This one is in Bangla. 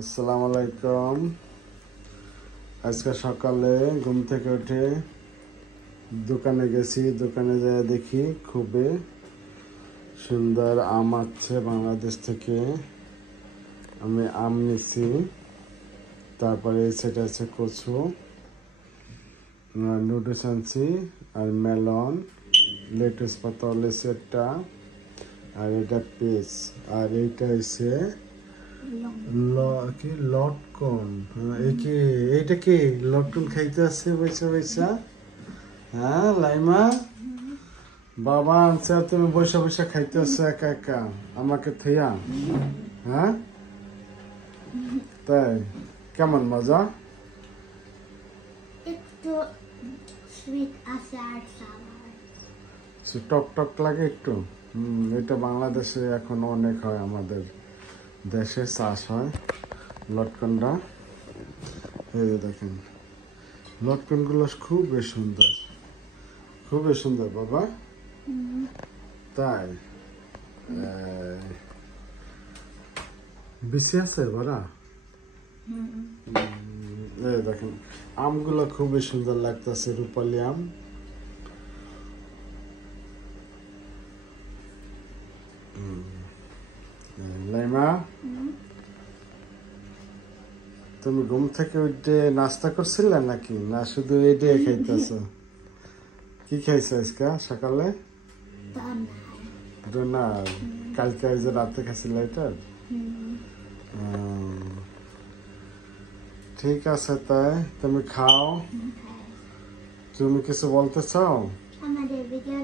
আসসালামু আলাইকুম। আজকে সকালে ঘুম থেকে উঠে দোকানে গেছি। দোকানে যেয়ে দেখি খুবই সুন্দর আম আসছে বাংলাদেশ থেকে। আমি আম নিছি। তারপরে সেটা আছে কচু, নুডলস আনছি, আর মেলন, লেটুস পাতা লেসু একটা, আর এটা পেস, আর এইটা হচ্ছে কি লটকন। এইটা কি লটকন খাইতে আছে বৈশা বৈশা? হ্যাঁ লাইমা, বাবা আনছে আর তুমি বৈশা বৈশা খাইতে আছো একা একা আমাকে থইয়া? হ্যাঁ তাই? কেমন মজা? একটু সুইট আছে আর সাওয়ার। টক টক লাগে একটু। এটা বাংলাদেশে এখন অনেক হয়, আমাদের দেশে চাষ হয় লটকনটা। এই যে দেখেন লটকনগুলো খুবই সুন্দর, খুবই সুন্দর বাবা। তাই বেশি আছে বড়া। এই দেখেন আমগুলো খুবই সুন্দর লাগতেছে, রূপালি আম। লাইমা, তুমি ঘুম থেকে উঠে নাস্তা করছিলে নাকি, না শুধু এইটাই খাইতেছো? কি খাইছো আজকে সকালে? ডোনার। কালকে যে রাতে খাইছিল এটা? ঠিক আছে, তাই তুমি খাও। তুমি কিছু বলতে চাও? আমাদের ভিডিও